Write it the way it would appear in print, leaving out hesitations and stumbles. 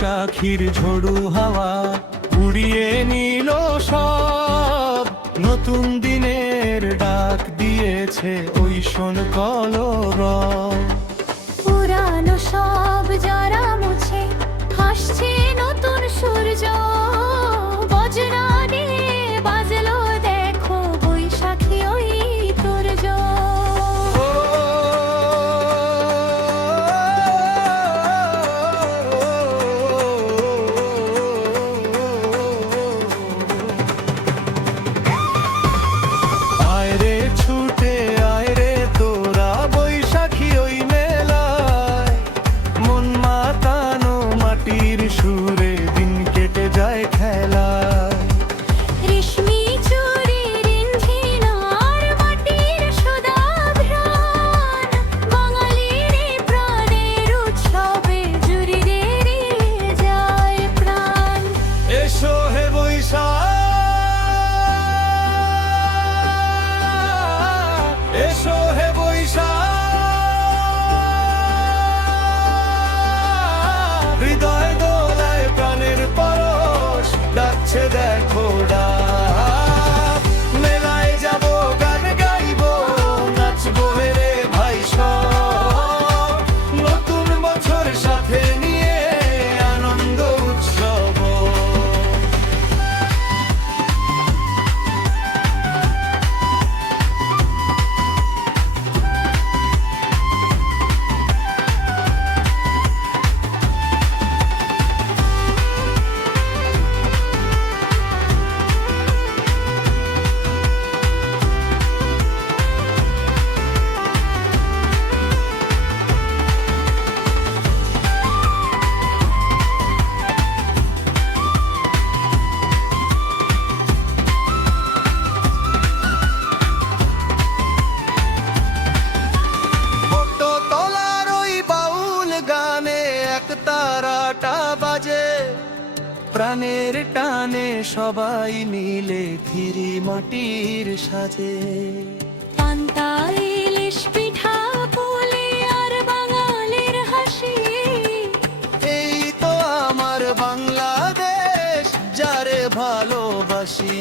বৈশাখীর ঝড়ু হাওয়া উড়িয়ে নিল সব, নতুন দিনের ডাক দিয়েছে ওই শোন কলরব। পুরানো সব যারা মুছে হাসছে নতুন সূর্য, বজরানে বাজলো দেখো বৈশাখী ওই তুর্য। আয় রে ছুটে আয় রে তোরা বৈশাখী ওই মেলায়, মন মাতানো মাটির সুরে দিন কেটে যায় খেলায়। রেশমি চুড়ি রিনঝিন আর মাটির সুধাঘ্রাণ, বাঙালির এই প্রাণের উৎসবে জুড়িদের যায় প্রাণ। এসো হে বৈশাখ, এসো হে বৈশাখ, হৃদয় দোলায় প্রাণের পরশ ডাকছে দেখো ডাক। মেলায় যাব গান গাইব নাচবো রে ভাই সব, নতুন বছর সাথে নিয়ে আনন্দ উৎসব। তারাটা বাজে প্রাণের টানে সবাই মিলে থিরি মাটির সাজে। পান্তা ইলিশ পিঠা পুলি আর বাঙালির হাসি, এই তো আমার বাংলাদেশ যারে ভালোবাসি।